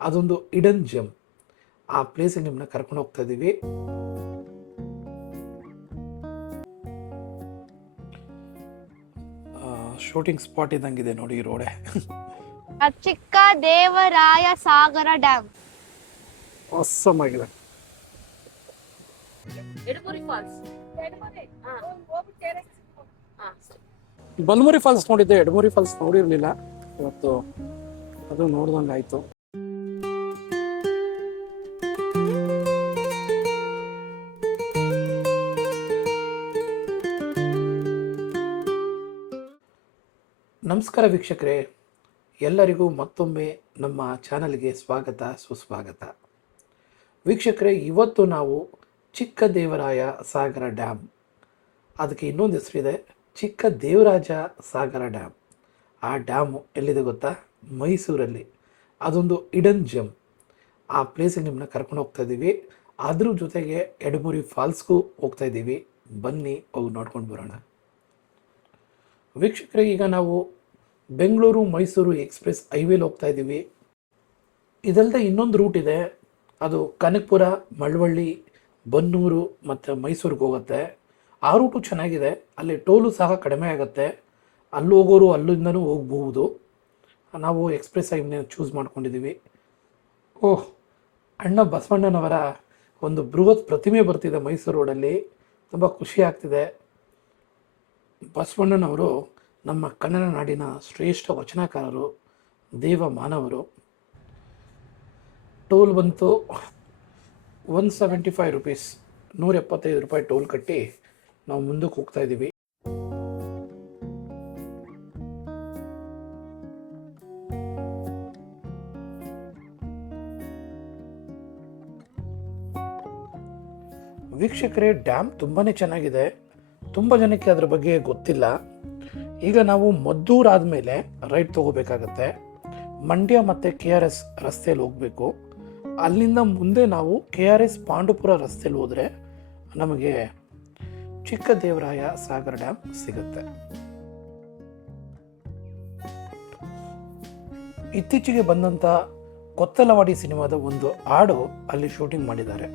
ಅದೊಂದು ಇಡನ್ ಜೆಮ್. ಆ ಪ್ಲೇಸಿಗೆ ನಿಮ್ಮನ್ನ ಕರ್ಕೊಂಡು ಹೋಗ್ತಾ ಇದ್ದೀವಿ. ಶೂಟಿಂಗ್ ಸ್ಪಾಟ್ ಇದ್ದಂಗಿದೆ ನೋಡಿ ಈ ರೋಡೆ. ಚಿಕ್ಕ ದೇವರಾಯ ಸಾಗರ ಡ್ಯಾಮ್. ಆಸಮ್ ಆಗಿದೆ. ಬಲ್ಮುರಿ ಫಾಲ್ಸ್ ನೋಡಿದ್ದೆ, ಎಡಮುರಿ ಫಾಲ್ಸ್ ನೋಡಿರ್ಲಿಲ್ಲ. ಇವತ್ತು ಅದು ನೋಡ್ದಂಗಾಯ್ತು. ನಮಸ್ಕಾರ ವೀಕ್ಷಕರೇ, ಎಲ್ಲರಿಗೂ ಮತ್ತೊಮ್ಮೆ ನಮ್ಮ ಚಾನಲ್ಗೆ ಸ್ವಾಗತ ಸುಸ್ವಾಗತ. ವೀಕ್ಷಕರೇ, ಇವತ್ತು ನಾವು ಚಿಕ್ಕ ದೇವರಾಯ ಸಾಗರ ಡ್ಯಾಮ್, ಅದಕ್ಕೆ ಇನ್ನೊಂದು ಹೆಸರಿದೆ, ಚಿಕ್ಕ ದೇವರಾಜ ಸಾಗರ ಡ್ಯಾಮ್. ಆ ಡ್ಯಾಮು ಎಲ್ಲಿದೆ ಗೊತ್ತಾ? ಮೈಸೂರಲ್ಲಿ. ಅದೊಂದು ಇಡನ್ ಜೆಮ್. ಆ ಪ್ಲೇಸಿಗೆ ನಿಮ್ಮನ್ನ ಕರ್ಕೊಂಡು ಹೋಗ್ತಾ ಇದ್ದೀವಿ. ಅದ್ರ ಜೊತೆಗೆ ಎಡಮುರಿ ಫಾಲ್ಸ್ಗೂ ಹೋಗ್ತಾ ಇದ್ದೀವಿ. ಬನ್ನಿ ಹೋಗಿ ನೋಡ್ಕೊಂಡು ಬರೋಣ. ವೀಕ್ಷಕರೇ, ಈಗ ನಾವು ಬೆಂಗಳೂರು ಮೈಸೂರು ಎಕ್ಸ್ಪ್ರೆಸ್ ಹೈವೇಲಿ ಹೋಗ್ತಾ ಇದ್ದೀವಿ. ಇದಲ್ಲದೆ ಇನ್ನೊಂದು ರೂಟ್ ಇದೆ, ಅದು ಕನಕಪುರ, ಮಳವಳ್ಳಿ, ಬನ್ನೂರು ಮತ್ತು ಮೈಸೂರಿಗೆ ಹೋಗುತ್ತೆ. ಆ ರೂಟು ಚೆನ್ನಾಗಿದೆ, ಅಲ್ಲಿ ಟೋಲು ಸಹ ಕಡಿಮೆ ಆಗುತ್ತೆ. ಅಲ್ಲಿ ಹೋಗೋರು ಅಲ್ಲಿಂದನೂ ಹೋಗ್ಬೋದು. ನಾವು ಎಕ್ಸ್ಪ್ರೆಸ್ ಹೈವೇನ ಚೂಸ್ ಮಾಡ್ಕೊಂಡಿದ್ದೀವಿ. ಓಹ್, ಅಣ್ಣ ಬಸವಣ್ಣನವರ ಒಂದು ಬೃಹತ್ ಪ್ರತಿಮೆ ಬರ್ತಿದೆ ಮೈಸೂರು ರೋಡಲ್ಲಿ. ತುಂಬ ಖುಷಿ ಆಗ್ತಿದೆ. ಬಸವಣ್ಣನವರು ನಮ್ಮ ಕನ್ನಡ ನಾಡಿನ ಶ್ರೇಷ್ಠ ವಚನಕಾರರು, ದೇವ ಮಾನವರು. ಟೋಲ್ ಬಂತು 175 ರುಪೀಸ್, 175 ರೂಪಾಯಿ ಟೋಲ್ ಕಟ್ಟಿ ನಾವು ಮುಂದಕ್ಕೆ ಹೋಗ್ತಾ ಇದ್ದೀವಿ. ವೀಕ್ಷಕರೇ, ಡ್ಯಾಮ್ ತುಂಬಾ ಚೆನ್ನಾಗಿದೆ. ತುಂಬ ಜನಕ್ಕೆ ಅದ್ರ ಬಗ್ಗೆ ಗೊತ್ತಿಲ್ಲ. ಈಗ ನಾವು ಮದ್ದೂರು ಆದಮೇಲೆ ರೈಟ್ ತೊಗೋಬೇಕಾಗತ್ತೆ. ಮಂಡ್ಯ ಮತ್ತು KRS ರಸ್ತೆಯಲ್ಲಿ ಹೋಗಬೇಕು. ಅಲ್ಲಿಂದ ಮುಂದೆ ನಾವು KRS ಪಾಂಡುಪುರ ರಸ್ತೆಯಲ್ಲಿ ಹೋದರೆ ನಮಗೆ ಚಿಕ್ಕ ದೇವರಾಯ ಸಾಗರ ಡ್ಯಾಮ್ ಸಿಗುತ್ತೆ. ಇತ್ತೀಚೆಗೆ ಬಂದಂಥ ಕೊತ್ತಲವಾಡಿ ಸಿನಿಮಾದ ಒಂದು ಹಾಡು ಅಲ್ಲಿ ಶೂಟಿಂಗ್ ಮಾಡಿದ್ದಾರೆ.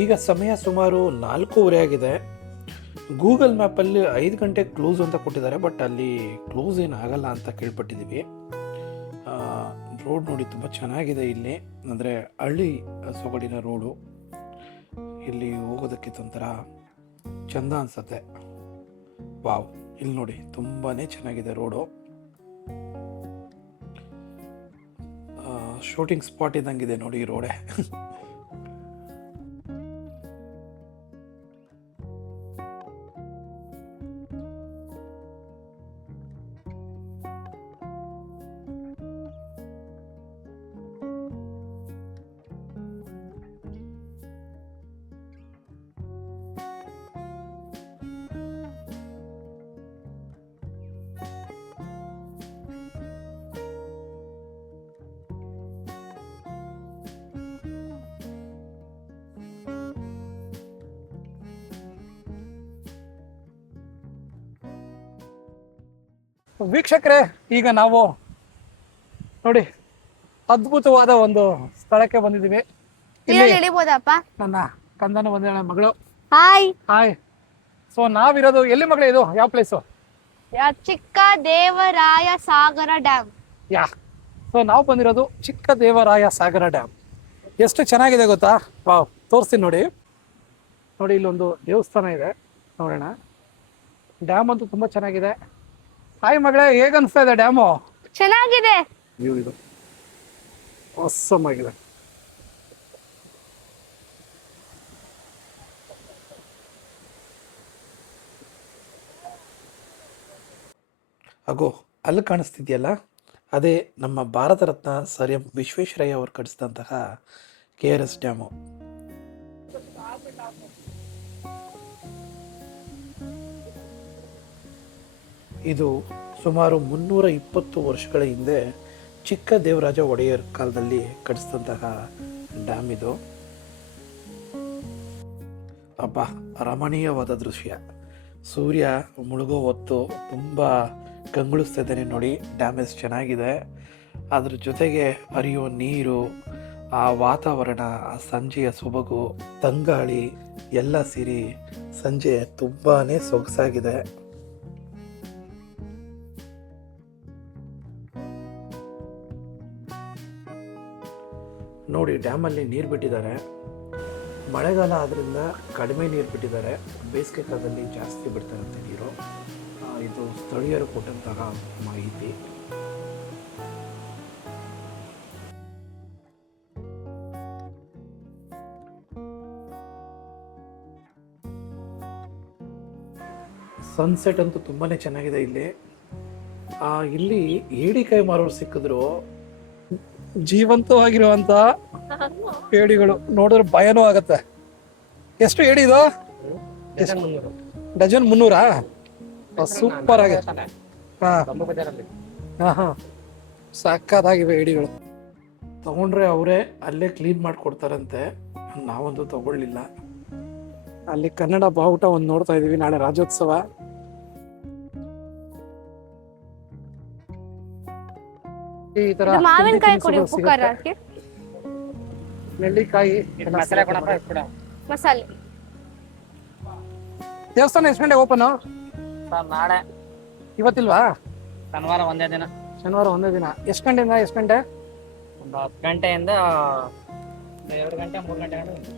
ಈಗ ಸಮಯ ಸುಮಾರು 4:30 ಆಗಿದೆ. ಗೂಗಲ್ ಮ್ಯಾಪಲ್ಲಿ 5 ಗಂಟೆ ಕ್ಲೋಸ್ ಅಂತ ಕೊಟ್ಟಿದ್ದಾರೆ, ಬಟ್ ಅಲ್ಲಿ ಕ್ಲೋಸ್ ಏನು ಆಗಲ್ಲ ಅಂತ ಕೇಳ್ಪಟ್ಟಿದ್ದೀವಿ. ರೋಡ್ ನೋಡಿ ತುಂಬ ಚೆನ್ನಾಗಿದೆ ಇಲ್ಲಿ, ಅಂದರೆ ಹಳ್ಳಿ ಸೊಗಡಿನ ರೋಡು. ಇಲ್ಲಿ ಹೋಗೋದಕ್ಕೆ ಒಂಥರ ಚಂದ ಅನಿಸುತ್ತೆ. ವಾವ್, ಇಲ್ಲಿ ನೋಡಿ ತುಂಬಾ ಚೆನ್ನಾಗಿದೆ ರೋಡು. ಶೂಟಿಂಗ್ ಸ್ಪಾಟ್ ಇದ್ದಂಗಿದೆ ನೋಡಿ ಈ ರೋಡೆ. ವೀಕ್ಷಕರೇ, ಈಗ ನಾವು ನೋಡಿ ಅದ್ಭುತವಾದ ಒಂದು ಸ್ಥಳಕ್ಕೆ ಬಂದಿದ್ದೀವಿ. ಇಳಿಬೋದಪ್ಪ? ನನ್ನ ಕಂದನ ಒಂದೇಳ ಮಗಳು. Hi hi. ಸೊ ನಾವಿರೋದು ಎಲ್ಲಿ ಮಗಳೇ? ಇದು ಯಾವ ಪ್ಲೇಸು? ಚಿಕ್ಕ ದೇವರಾಯ ಸಾಗರ ಡ್ಯಾಮ್. ಯಾ. ಸೊ ನಾವು ಬಂದಿರೋದು ಚಿಕ್ಕ ದೇವರಾಯ ಸಾಗರ ಡ್ಯಾಮ್. ಎಷ್ಟು ಚೆನ್ನಾಗಿದೆ ಗೊತ್ತಾ? ವಾವ್, ತೋರಿಸ್ತೀನಿ ನೋಡಿ. ನೋಡಿ, ಇಲ್ಲೊಂದು ದೇವಸ್ಥಾನ ಇದೆ, ನೋಡೋಣ. ಡ್ಯಾಮ್ ಅಂತೂ ತುಂಬ ಚೆನ್ನಾಗಿದೆ. ಹಾಯ್ ಮಗಳೇ, ಹೇಗೆ ಅನಿಸ್ತಾ ಇದೆ ಡ್ಯಾಮು? ಚೆನ್ನಾಗಿದೆ. ವ್ಯೂ ಇದು ಆಸಮ್ ಆಗಿದೆ. ಅಗೋ, ಅಲ್ಲಿ ಕಾಣಿಸ್ತಿದೆಯಲ್ಲ, ಅದೇ ನಮ್ಮ ಭಾರತ ರತ್ನ ಸರ್ ಎಂ ವಿಶ್ವೇಶ್ವರಯ್ಯ ಅವರು ಕಟ್ಟಿಸಿದಂತಹ KRS ಡ್ಯಾಮು. ಇದು ಸುಮಾರು 320 ವರ್ಷಗಳ ಹಿಂದೆ ಚಿಕ್ಕ ದೇವರಾಜ ಒಡೆಯರ್ ಕಾಲದಲ್ಲಿ ಕಟ್ಟಿಸಿದಂತಹ ಡ್ಯಾಮ್ ಇದು. ಅಬ್ಬಾ, ರಮಣೀಯವಾದ ದೃಶ್ಯ. ಸೂರ್ಯ ಮುಳುಗೋ ಹೊತ್ತು ತುಂಬ ಕಂಗೊಳಿಸ್ತಾ ಇದ್ದಾನೆ ನೋಡಿ. ಡ್ಯಾಮೇಜ್ ಚೆನ್ನಾಗಿದೆ. ಅದ್ರ ಜೊತೆಗೆ ಹರಿಯೋ ನೀರು, ಆ ವಾತಾವರಣ, ಆ ಸಂಜೆಯ ಸೊಬಗು, ತಂಗಾಳಿ ಎಲ್ಲ ಸೇರಿ ಸಂಜೆ ತುಂಬಾ ಸೊಗಸಾಗಿದೆ. ನೋಡಿ, ಡ್ಯಾಮಲ್ಲಿ ನೀರು ಬಿಟ್ಟಿದ್ದಾರೆ. ಮಳೆಗಾಲ ಆದ್ದರಿಂದ ಕಡಿಮೆ ನೀರು ಬಿಟ್ಟಿದ್ದಾರೆ. ಬೇಸಿಗೆ ಕಾಲದಲ್ಲಿ ಜಾಸ್ತಿ ಬಿಡ್ತಾರಂತೆ ನೀರು. ಇದು ಸ್ಥಳೀಯರು ಕೊಟ್ಟಂತಹ ಮಾಹಿತಿ. ಸನ್ಸೆಟ್ ಅಂತೂ ತುಂಬಾ ಚೆನ್ನಾಗಿದೆ ಇಲ್ಲಿ. ಇಲ್ಲಿ ಏಡಿಕಾಯಿ ಮಾರೋರು ಸಿಕ್ಕಿದ್ರು. ಜೀವಂತವಾಗಿರುವಂತ ಏಡಿಗಳು ನೋಡಿದ್ರೆ ಭಯನೂ ಆಗತ್ತೆ. ಎಷ್ಟು ಏಡಿ ಇದು? ಡಜನ್ 300? ಸೂಪರ್ ಆಗಿದೆ. ಸಾಕಾಗಿವೆ ಏಡಿಗಳು. ತಗೊಂಡ್ರೆ ಅವರೇ ಅಲ್ಲೇ ಕ್ಲೀನ್ ಮಾಡಿಕೊಡ್ತಾರಂತೆ. ನಾವಂತೂ ತಗೊಳ್ಳಿಲ್ಲ. ಅಲ್ಲಿ ಕನ್ನಡ ಬಾವುಟ ಒಂದು ನೋಡ್ತಾ ಇದೀವಿ. ನಾಳೆ ರಾಜ್ಯೋತ್ಸವ. ಈ ತರ ಮಾವಿನಕಾಯಿ ಕೊಡಿ, ಉಪ್ಪು ಖಾರ ಹಾಕಿ. ನೆಲ್ಲಿಕಾಯಿ, ಮಸಾಲೆ. ದೇವಸ್ಥಾನ ಎಷ್ಟು ಗಂಟೆ ಓಪನ್? ನಾಳೆ. ಇವತ್ತಿಲ್ವಾ? ಶನಿವಾರ ಒಂದೇ ದಿನ. ಶನಿವಾರ ಒಂದೇ ದಿನ. ಎಷ್ಟು ಗಂಟೆಯಿಂದ ಎಷ್ಟು ಗಂಟೆ? ಒಂದು 10 ಗಂಟೆಯಿಂದ 2 ಗಂಟೆ 3 ಗಂಟೆ ಗಂಟೆ.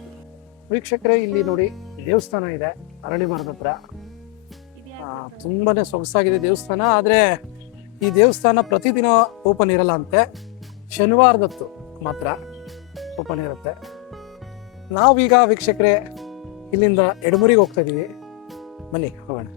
ವೀಕ್ಷಕರೇ, ಇಲ್ಲಿ ನೋಡಿ ದೇವಸ್ಥಾನ ಇದೆ ಅರಳಿ ಮರದ ಹತ್ರ. ತುಂಬಾನೇ ಸೊಗಸಾಗಿದೆ ದೇವಸ್ಥಾನ. ಆದ್ರೆ ಈ ದೇವಸ್ಥಾನ ಪ್ರತಿದಿನ ಓಪನ್ ಇರಲ್ಲ ಅಂತೆ. ಶನಿವಾರದತ್ತು ಮಾತ್ರ ಓಪನ್ ಇರುತ್ತೆ. ನಾವೀಗ ವೀಕ್ಷಕರೇ ಇಲ್ಲಿಂದ ಎಡಮುರಿಗೆ ಹೋಗ್ತಾ ಇದೀವಿ. ಬನ್ನಿ ಹೋಗೋಣ.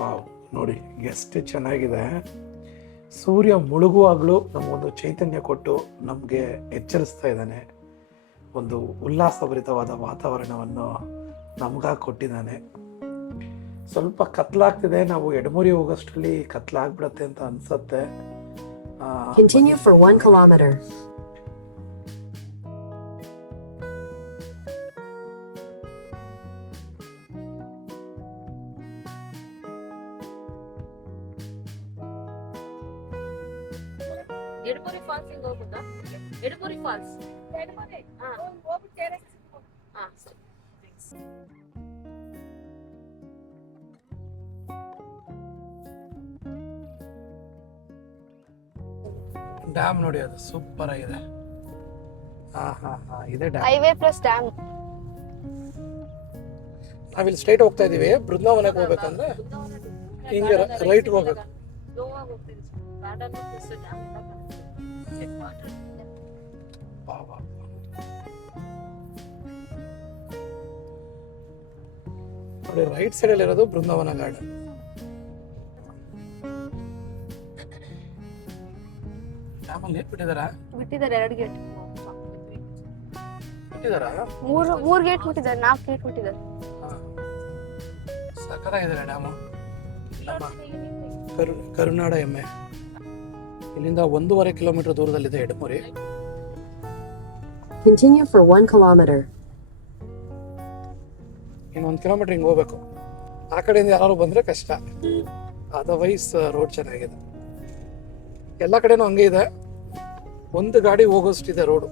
ವಾವ್, ನೋಡಿ ಎಷ್ಟು ಚೆನ್ನಾಗಿದೆ. ಸೂರ್ಯ ಮುಳುಗುವಾಗಲೂ ನಮಗೊಂದು ಚೈತನ್ಯ ಕೊಟ್ಟು ನಮಗೆ ಎಚ್ಚರಿಸ್ತಾ ಇದ್ದಾನೆ. ಒಂದು ಉಲ್ಲಾಸಭರಿತವಾದ ವಾತಾವರಣವನ್ನು ನಮಗಾಗಿ ಕೊಟ್ಟಿದ್ದಾನೆ. ಸ್ವಲ್ಪ ಕತ್ಲಾಗ್ತಿದೆ. ನಾವು ಎಡಮುರಿ ಹೋಗೋಷ್ಟರಲ್ಲಿ ಕತ್ಲಾಗ್ಬಿಡತ್ತೆ ಅಂತ ಅನ್ಸತ್ತೆ. Continue for 1 kilometer. Edamuri falls ಇಂದ ಹೋಗುತ್ತಾ? ಎಡಮುರಿ ಫಾಲ್ಸ್. ಎಡಮುರಿ. ಹಾ. ಹೋಗ್ಬಿಟ್ಟೆ. ಹಾ. ಡ್ಯಾಮ್ ನೋಡಿ, ಅದು ಸೂಪರ್ ಆಗಿದೆ. ಇದೆ ಡ್ಯಾಮ್. Highway plus dam. ನಾವಿಲ್ಲಿ ಸ್ಟ್ರೈಟ್ ಹೋಗ್ತಾ ಇದೀವಿ. ಬೃಂದಾವನಕ್ಕೆ ಹೋಗ್ಬೇಕಂದ್ರೆ ಹಿಂಗೆ ರೈಟ್ ಹೋಗ್ಬೇಕು. ಗೋವಾ ಹೋಗ್ತೀವಿ. ಗಾರ್ಡನ್ ಪ್ಲಸ್ ಡ್ಯಾಮ್ ಎಲ್ಲ ಕಾಣುತ್ತೆ. ನೋಡಿ, ರೈಟ್ ಸೈಡ್ ಅಲ್ಲಿ ಇರೋದು ಬೃಂದಾವನ ಗಾರ್ಡನ್. ಡ್ಯಾಮಲ್ಲಿ ನೀರು ಬಿಟ್ಟಿದಾರ? ಬಿಟ್ಟಿದ್ದಾರೆ 2 ಗೇಟ್. ಬಿಟ್ಟಿದಾರ? 3 ಗೇಟ್ ಬಿಟ್ಟಿದ್ದಾರೆ, 4 ಗೇಟ್ ಬಿಟ್ಟಿದ್ದಾರೆ. ಸಕ್ಕತ್ತಾಗಿದೆ ಡ್ಯಾಮು. ಕರುನಾಡ ಎಮ್ಮೆ. ಇಲ್ಲಿಂದ 1.5 ಕಿಲೋಮೀಟರ್ ದೂರದಲ್ಲಿದೆ ಎಡಮುರಿ. Continue for 1 kilometer. ಇನ್ನು 1 ಕಿಲೋಮೀಟರ್ ಹಿಂಗೆ ಹೋಗ್ಬೇಕು. ಆ ಕಡೆಯಿಂದ ಯಾರು ಬಂದ್ರೆ ಕಷ್ಟ. ಅದರ್ವೈಸ್ ರೋಡ್ ಚೆನ್ನಾಗಿದೆ. ಎಲ್ಲ ಕಡೆನೂ ಹಂಗೆ ಇದೆ. ಒಂದು ಗಾಡಿ ಹೋಗೋಷ್ಟಿದೆ ರೋಡು.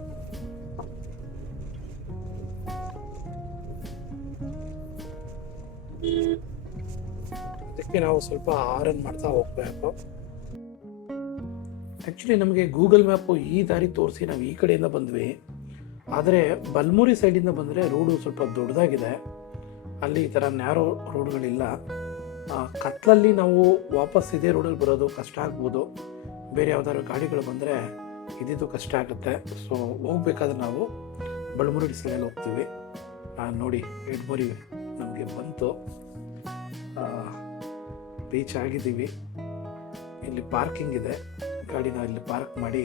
ಅದಕ್ಕೆ ನಾವು ಸ್ವಲ್ಪ ಆರನ್ ಮಾಡ್ತಾ ಹೋಗ್ಬೇಕು. ಆ್ಯಕ್ಚುಲಿ ನಮಗೆ ಗೂಗಲ್ ಮ್ಯಾಪು ಈ ದಾರಿ ತೋರಿಸಿ ನಾವು ಈ ಕಡೆಯಿಂದ ಬಂದ್ವಿ. ಆದರೆ ಬಲ್ಮುರಿ ಸೈಡಿಂದ ಬಂದರೆ ರೋಡು ಸ್ವಲ್ಪ ದೊಡ್ಡದಾಗಿದೆ. ಅಲ್ಲಿ ಈ ಥರ ನ್ಯಾರೋ ರೋಡ್ಗಳಿಲ್ಲ. ಕತ್ಲಲ್ಲಿ ನಾವು ವಾಪಸ್ ಇದೇ ರೋಡಲ್ಲಿ ಬರೋದು ಕಷ್ಟ ಆಗ್ಬೋದು. ಬೇರೆ ಯಾವ್ದಾದ್ರು ಗಾಡಿಗಳು ಬಂದರೆ ಇದಿದ್ದು ಕಷ್ಟ ಆಗುತ್ತೆ. ಸೊ ಹೋಗ್ಬೇಕಾದ್ರೆ ನಾವು ಬಲ್ಮುರಿ ಸೈಡಲ್ಲಿ ಹೋಗ್ತೀವಿ. ನೋಡಿ, ಎಡಮುರಿ ನಮಗೆ ಬಂತು. ರೀಚ್ ಆಗಿದ್ದೀವಿ. ಇಲ್ಲಿ ಪಾರ್ಕಿಂಗ್ ಇದೆ. ಗಾಡಿನ ಇಲ್ಲಿ ಪಾರ್ಕ್ ಮಾಡಿ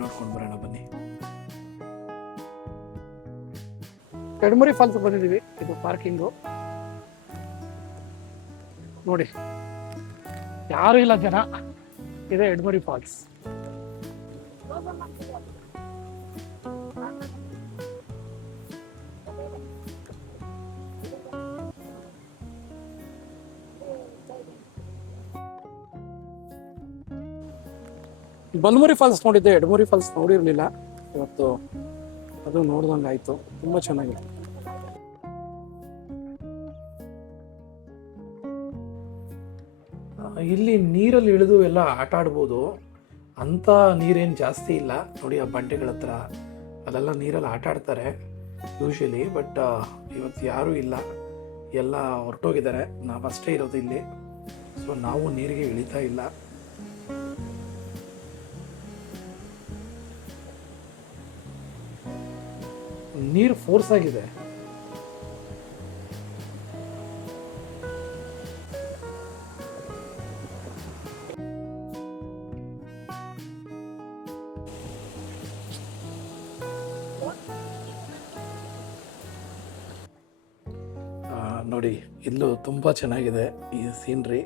ನೋಡ್ಕೊಂಡು ಬರೋಣ ಬನ್ನಿ. ಎಡಮುರಿ ಫಾಲ್ಸ್ ಬಂದಿದ್ದೀವಿ. ಇದು ಪಾರ್ಕಿಂಗು ನೋಡಿ, ಯಾರು ಇಲ್ಲ, ಜನ ಇದೆ. ಎಡಮುರಿ ಫಾಲ್ಸ್ ಬಲಮುರಿ ಫಾಲ್ಸ್ ನೋಡಿದ್ದೆ, ಎಡಮುರಿ ಫಾಲ್ಸ್ ನೋಡಿರಲಿಲ್ಲ. ಇವತ್ತು ಅದು ನೋಡ್ದಂಗೆ ಆಯಿತು. ತುಂಬ ಚೆನ್ನಾಗಿದೆ. ಇಲ್ಲಿ ನೀರಲ್ಲಿ ಇಳಿದು ಎಲ್ಲ ಆಟ ಆಡ್ಬೋದು. ಅಂಥ ನೀರೇನು ಜಾಸ್ತಿ ಇಲ್ಲ ನೋಡಿ. ಆ ಬಂಡೆಗಳ ಹತ್ರ ಅಲ್ಲೆಲ್ಲ ನೀರಲ್ಲಿ ಆಟ ಆಡ್ತಾರೆ ಯೂಶಲಿ. ಬಟ್ ಇವತ್ತು ಯಾರೂ ಇಲ್ಲ, ಎಲ್ಲ ಹೊರಟೋಗಿದ್ದಾರೆ. ನಾವು ಅಷ್ಟೇ ಇರೋದು ಇಲ್ಲಿ. ಸೊ ನಾವು ನೀರಿಗೆ ಇಳಿತಾ ಇಲ್ಲ. ನೀರು ಫೋರ್ಸ್ ಆಗಿದೆ. ನೋಡಿ, ಇಲ್ಲೂ ತುಂಬ ಚೆನ್ನಾಗಿದೆ ಈ ಸೀನ್ರಿ.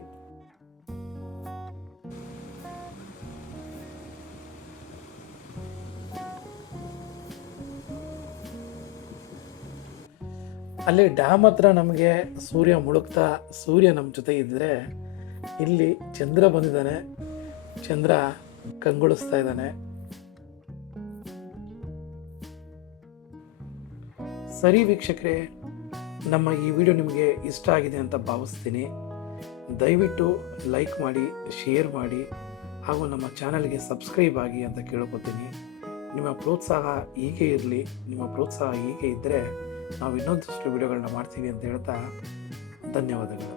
ಅಲ್ಲಿ ಡ್ಯಾಮ್ ಹತ್ರ ನಮಗೆ ಸೂರ್ಯ ಮುಳುಗ್ತಾ, ಸೂರ್ಯ ನಮ್ಮ ಜೊತೆ ಇದ್ದರೆ, ಇಲ್ಲಿ ಚಂದ್ರ ಬಂದಿದ್ದಾನೆ. ಚಂದ್ರ ಕಂಗೊಳಿಸ್ತಾ ಇದ್ದಾನೆ. ಸರಿ ವೀಕ್ಷಕರೇ, ನಮ್ಮ ಈ ವಿಡಿಯೋ ನಿಮಗೆ ಇಷ್ಟ ಆಗಿದೆ ಅಂತ ಭಾವಿಸ್ತೀನಿ. ದಯವಿಟ್ಟು ಲೈಕ್ ಮಾಡಿ, ಶೇರ್ ಮಾಡಿ, ಹಾಗೂ ನಮ್ಮ ಚಾನಲ್ಗೆ ಸಬ್ಸ್ಕ್ರೈಬ್ ಆಗಿ ಅಂತ ಕೇಳ್ಕೊತೀನಿ. ನಿಮ್ಮ ಪ್ರೋತ್ಸಾಹ ಹೀಗೆ ಇರಲಿ. ನಿಮ್ಮ ಪ್ರೋತ್ಸಾಹ ಹೀಗೆ ಇದ್ದರೆ ನಾವು ಇನ್ನೊಂದಷ್ಟು ವಿಡಿಯೋಗಳನ್ನ ಮಾಡ್ತೀವಿ ಅಂತ ಹೇಳ್ತಾ ಧನ್ಯವಾದಗಳು.